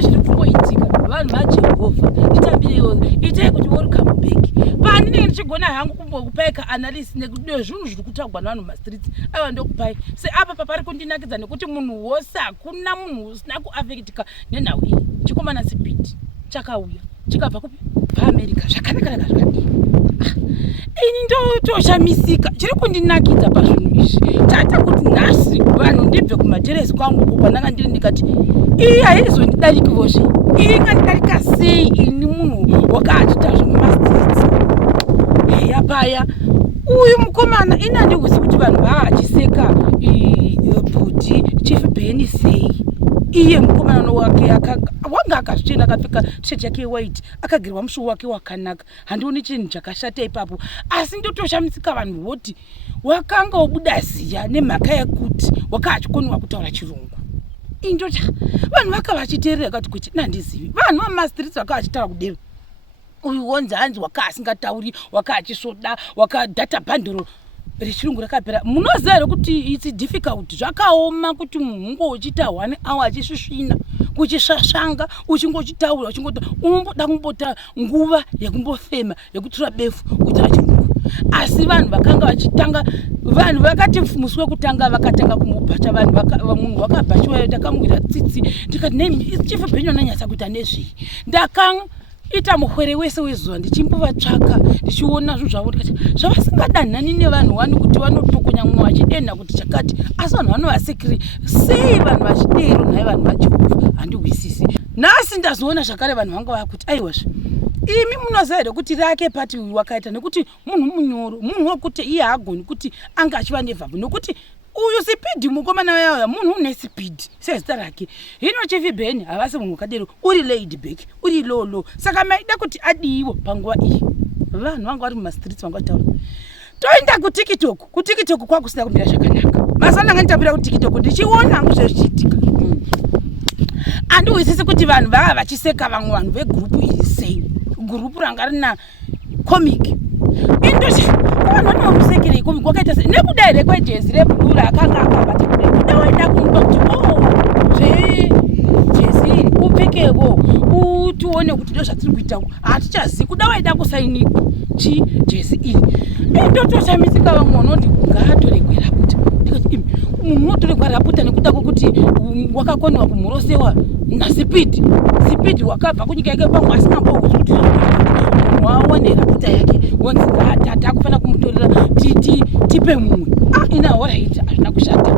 zviri kumboitika vanhu vajehovha nditambire itai kuti welcome back pandinenge ndichigona hangu kumbokupai kaanalysis nekudiwe zvinhu zviri kutaurwa navanhu mumastreets aiwa ndokupai seapa papari kundinakidza nekuti munhu wose hakuna munhu usina kuafekitika nenhau iyi chikomana Speed chakauya chikabva kupi paamerica zvakanaka zvakadii ini ndotoshamisika chiri kundinakidza pazvinhu izvi tata kuti nhasi vanhu ndibve kumateresi kwangu kwananga ndiri ndikati iyi haizondidarikivozve iyi ngandidarika sei ini munhu wakaachita zvemumastreets eya paya uyu mukomana ini handihwisi kuti vanhu vaachiseka bhudhi Chief Benny sei iye mukomana wake wanga akazvichena akapfeka t-shirt yake yewhite akagirwa mushuwo wake wakanaka handioni chinhu chakashata ipapo asi ndotoshamisika vanhu voti wakanga wobuda ziya nemhaka yekuti wakaachikoniwa kutaura chirungu indocha vanhu vakava vachiteerera kati kuti nandizivi vanhu vamastreets vakava vachitaura kudero uyu wonzi hanzi wakaasingatauri wakaachisvoda wakadhata bhandoro rechirungu rakapera munoziva here kuti it's difficult zvakaoma kuti munhu uchita 1 hour achisvisvina kuchisvasvanga uchingochitaura unomboda kumbota nguva yekumbofema yekutura befu kuitira chirungu asi vanhu vakanga vachitanga vanhu vakati musi wekutanga vakatanga kumubhacha munhu wakabhachiwa takamwira tsitsi ndikati Chief Benny ananyatsa kuita nezvei ita muhwere wese wezuva ndichimbovatsvaka ndichiona zvinhu zvavo ndikati zvavasingadanhani nevanhu wani kuti vanotokonya mumwe vachidenda kuti chakati asi vanhu vanovasekiri sei vanhu vachidero nhaye vanhu vajehovha handihwisisi nhasi ndazoona zvakare vanhu vanga vakuti aiwazve imi munoziva here kuti rake pati uyu wakaita nekuti munhu munyoro munhu wekuti iye haagoni kuti anga achiva nevhabvu nokuti uyu Speed mukomana waya munhu une Speed sezita rake hino Chief Benny havasi munhu wakadero uri laid back uri lolo saka maida kuti adiwo panguva iyi vanhu vanga vari mumastreets vanga vataura toenda kuTiktok kwakusina kumira zvakanaka masana anga nditambira kuTiktok ndichiona hangu zvezvichiitika handihwisisi kuti vanhu vava vachiseka vamwe vanhu vegurupu iri sei gurupu ranga rina comic indocha vanhu vanomusekere comic wakaita sei nekudai rekwejezi rebhuru akanga akabata kudai kuda waida kumupa kuti jezi iri upfekevo utione kuti ndo zvatiri kuita hatichazivi kuda waida kusaini jezi iri indotoshamisika vamwe vanoti ngaatoregwera puta ndikati munhu unotoregwa puta nekuda kwokuti wakakoniwa kumhorosewa naSpeed wakabva kunyika yake pamwe asingambokuti kuti waonera puta yake wonzi ngatata akufanira kumutorera tipe mumwe ina alright hazvina kushata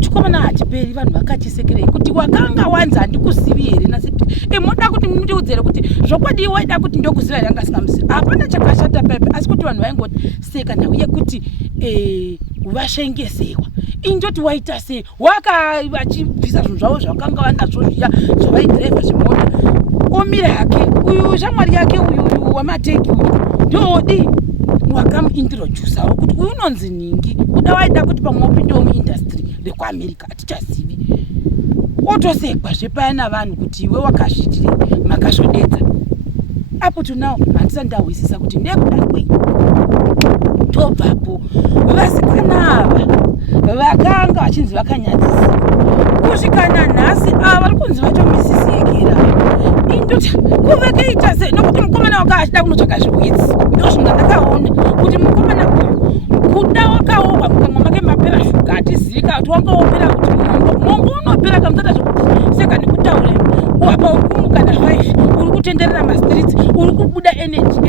chikomana hachiperi vanhu vakachisekerei kuti wakanga wanzi handikuzivi here naSpeed moda kuti mundiudzere kuti zvokwadi waida kuti ndokuziva here anga asingamuzivi hapana chakashata pepe asi kuti vanhu vaingoti seka nhau yekuti vashengesewa indoti waita sei vachibvisa zvinhu zvavo zvavakanga vanazvo zviya zvavaidhiraivha zvemota omira yake uyu shamwari yake uyu wamateki uyu ndodi wakamuintrodusa kuti uyu unonzi ningi kuda waida kuti pamwe wapindawo muindastry rekuamerica hatichazivi otosekwa zvepaya vanhu kuti iwe wakazviitirei makazvodedza apo tunawo handisati ndahwisisa kuti nekuda kwei tobvapo vasikana ava vakanga vachinzi vakanyadzisa kusvikana nhasi ava vari kunzi vachomisisiyekera indoti kuvakaita sei nokuti mukomana waka achida kunotsvaka zvihwitsi ndo zvinhu ndakaona kuti mukomana uyu kuda wakaopa mukamwa make mapera shuga hatizivi kuti wangaopera kuti mongo unopera kamusata zvekuti seka nekutaura wapa uri kumuka na5 uri kutenderera mastreets uri kubuda energy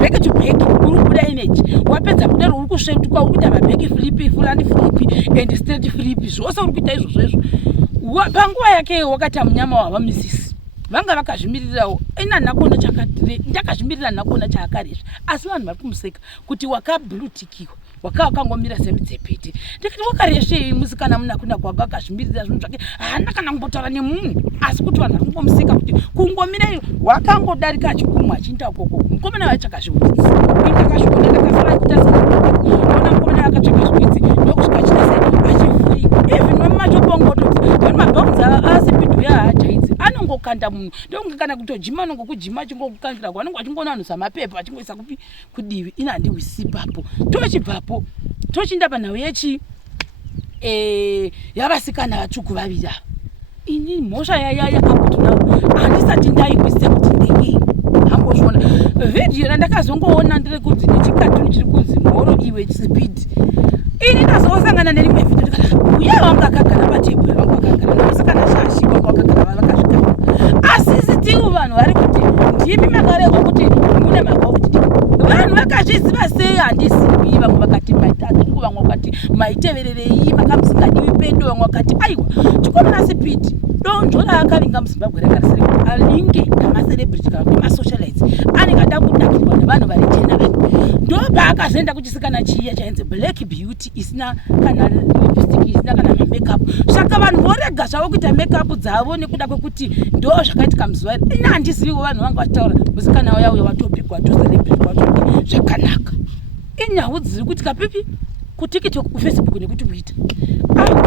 back to back uri kubuda energy wapedza kudaro uri kusvetuka uri kuita mabheki flipi front flipi and straight flipi zvose uri kuita izvozvo panguva yake wakati munyama wavamisisi vanga vakazvimirirawo ina nakuona ndakazvimirira nakuona chaakarezva asi vanhu vari kumuseka kuti wakabhlutikiwa wakangomira semidzepete ndikati wakarezvei musikana munakuna kwanga akazvimirira zvinhu zvake haana kana kumbotaura nemunhu asi kuti vanhu vari kungomuseka kuti kungomirayo wakangodarika achikumwa achiinda ukoko mukomana wachakazvihwitsi indakazviona ndakafara kuita ona mukomana akatsvaka zvihwitsi ndokusvika chita achivhurika even vamumachopongototi vari mabhaunzi aSpeed yahajaidzi anongokanda munhu ndonge kana kutojima nongokujima achingokukandira kwanonge achingoona vanhu zamapepa achingoisa kupi kudivi ina handihwisi ipapo tochibvapo tochiinda panhau yechi yavasikana vatsvuku vaviri ava ini mhosva yaya apo tunawo ndakazongoona ndiri kunzi nechikatuni chiri kunzi mhoro iwe speed ini ndazosangana nerimwe vhidho ndikati uya wangu akagara patebhura vangu vakagara nomusikana shashi vangu vakagara vakazvigara asi sitiwo vanhu vari kuti ndimi makaregwa kuti mune makautiti vanhu vakazviziva sei handizivi vamwe vakati maitadzungu vamwe vakati maitevererei makamusingadiwi pedo vamwe vakati aiwa chikomana sipidi donzvo raakavinga muzimbabwe rakarisire kuti alinge namacerebrity kana kuti masocialites anenge ada kudakirwa nevanhu vari jena vani ndopaakazoenda kuchisikana chiya chainzi black beauty isina kana lipstick isina kana mamakeup saka vanhu vorega zvavo kuita makeup dzavo nekuda kwekuti ndo zvakaitika muzuva iri ina handiziviwo vanhu vanga vachitaura musikana wayauya watopigwa tocelebrity watoka zvakanaka inyau dziri kuti kapipi kutiktok kufacebook nekuti kuita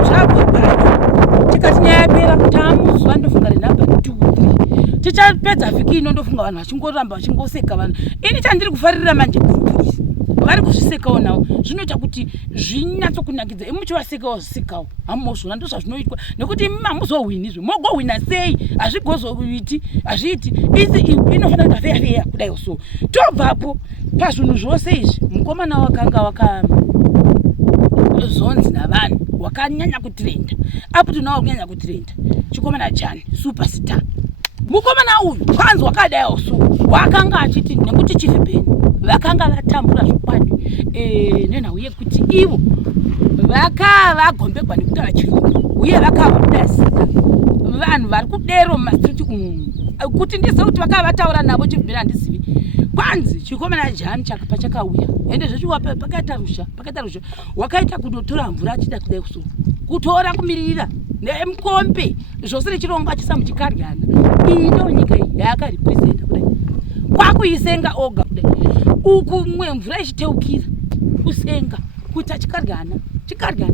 zvabva pano tikati nyaya yapera tamuzuva ndofunga renhamba 2-3 tichapedza vhiki ino ndofunga vanhu vachingoramba vachingoseka vanhu ini chandiri kufarira manje gurupu isi vari kuzvisekawo nawo zvinoita kuti zvinyatsokunakidza imuchivasekawo zvisekawo hamuzvona ndo zvazvinoitwa nekuti imi hamuzohwinizve mogohwina sei hazvigozoiti hazviiti isi inofanira kuita feya kudai so tobvapo pazvinhu zvose izvi mukomana wakanga zonzi navanhu wakanyanya kutrenda up to now kunyanya kutrenda chikomana chani superstar mukomana uyu kwanzi wakadaiwo so wakanga achiti nekuti chief Ben vakanga vatambura zvokwadi nenhau yekuti ivo vakavagombekwa nekutaura chirungu uye vakavadasira vanhu vari kudero mumastreet kuti ndizive kuti vakava vataura navo chief Ben handizivi kwanzi chikomana jani pachakauya ende zvechiwa pakaita rusha wakaita kutotora mvura achida kudai kusoro kutora kumirira nemukombe zvose nechirongwa chisa muchikaryana iyi ndo nyika iyi yaakarepresenta kudai kwakuisenga oga kudai uku mwe mvura ichiteukira kusenga kuita chikaryana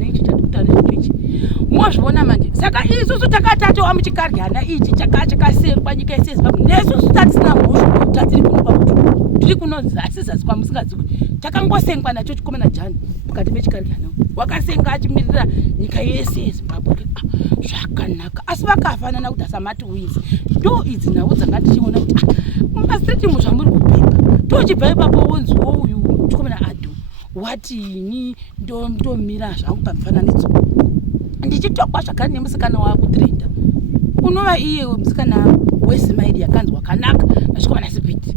ichi tatikutaura nezvechi mozviona manje saka isusu takatatowa muchikaryana ichi chakasengwa nyika yese yezimbabwe nesusu tatisina mhosvo tatiri kuno kwakuti tiri kuno zasi kwamusingazivi takangosengwa nacho chikomana jani mukati mechikaryana wakasenga achimirira nyika yese yezimbabwe zvakanaka asi vakafanana kuti asamati wins ndo idzi nhau dzanga tichiona kuti mumastreetimu zvamuri kupepa tochibva ipapo wonziwo uyu chikomana ado watini ndomira zvangu pamufananidzo ndichitokwa zvakare nemusikana wakutrenda unova iye musikana wesimairi yakanzi wakanaka nazvikomana sipiti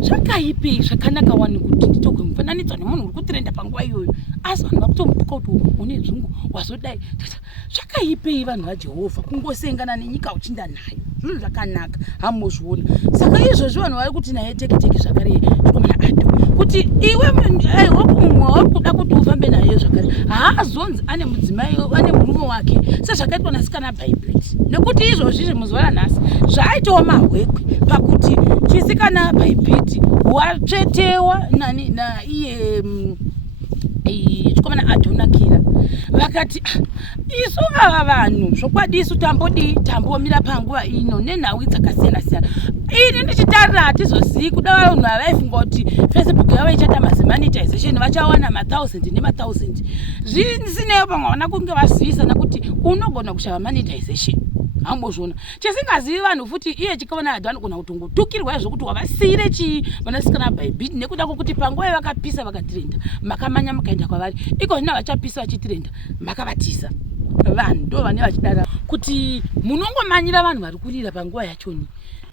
zvakaipei zvakanaka wani kuti nditogwe mufananidzo nemunhu uri kutrenda panguva iyoyo asi vanhu vakutomupuka kuti une nzvungu wazodai zvakaipei vanhu vajehovha kungosengana nenyika uchinda nayo zvinhu zvakanaka hamuzviona saka izvozvi vanhu vari kuti naye teketeke zvakare chikomana ado kuti iwe umwe wari kuda kuti ufambe naye zvakare haazonzi ane mudzimai ane murume wake sezvakaitwa nasikana bhaibheti nekuti izvozvi muzuva ranhasi zvaaitawo mahwekwe pakuti chisikana bhaibheti watsvetewa naiye chikomana adhonakira vakati isu vava vanhu zvokwadi isu tambomira panguva ino nenhau dzakasiyana-siyana ini ndichitarira hatizozivi kuda vanhu havaifunga kuti Facebook yavo ichata mazimonetization vachawana ma1000 nema1000 zvisineyo pamwe vana kunge vazivisana kuti unogona kushava monetization hambozvona chisingazivi vanhu futi iye chikomana ado anogona kutongotukirwa zvokuti wavasiyire chii vanasikana bhaibhiti nekuda kwokuti panguva vakapisa vakatrenda makamanya mukaenda kwavari iko zvina vachapisa vachitrenda makavatisa vanhu ndo vane vachidara kuti munongomanyira vanhu vari kurira panguva yachoni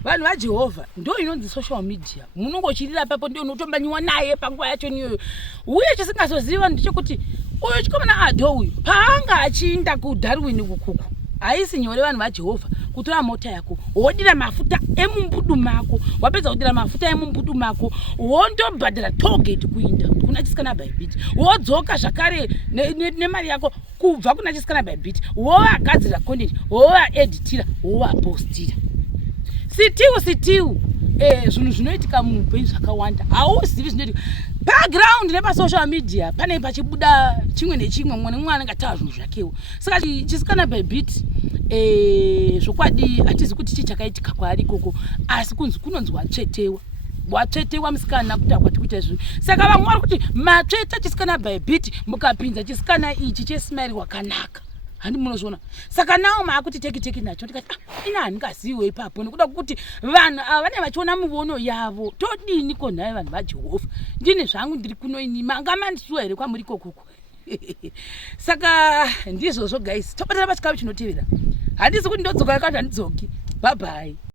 vanhu vajehovha ndo inonzi social media munongochirira papo ndio unotombanyiwa naye panguva yachoni iyoyo uye chisingazozivi vanhu ndechekuti uyu chikomana ado uyu paanga achiinda kudarwin kukuku haisi nyore vanhu vajehovha kutora mota yako wodira mafuta emumbudu mako wapedza kudira mafuta emumbudu mako wondobhadhara tollgate kuinda kuna chisikana bhaibhiti wodzoka zvakare nemari yako kubva kuna chisikana bhaibhiti wovagadzira content wovaeditira wovapostira sitiu zvinhu zvinoitika muupenyu zvakawanda hauzivi zvinoitika background nepasocial media pane pachibuda chimwe nechimwe mumwe nemumwe anenge ataura zvinhu zvakewo saka chisikana bhaibhiti zvokwadi hatizi kuti chii chakaitika kwaari ikoko asi kunzi kunonzi watsvetewa musikana kuti akwati kuita zvinhu saka vamwe vari kuti matsveta chisikana bhaibhiti mukapinza chisikana ichi chesmairi wakanaka handi munozviona. Saka nawo maakuti teki nacho ndikati ina handingaziwe ipapo nekuda kuti vanhu avane vachiona muono yavo. Todini konhaye vanhu vaJehovha? Ndine zvangu ndiri kuno ini manga mandisuwa here kwamuri kokuko. Saka ndizvozvo guys, tobatana pachikamu chinotevera. Handisi kuti ndodzoka yakati handidzoki. Bye bye.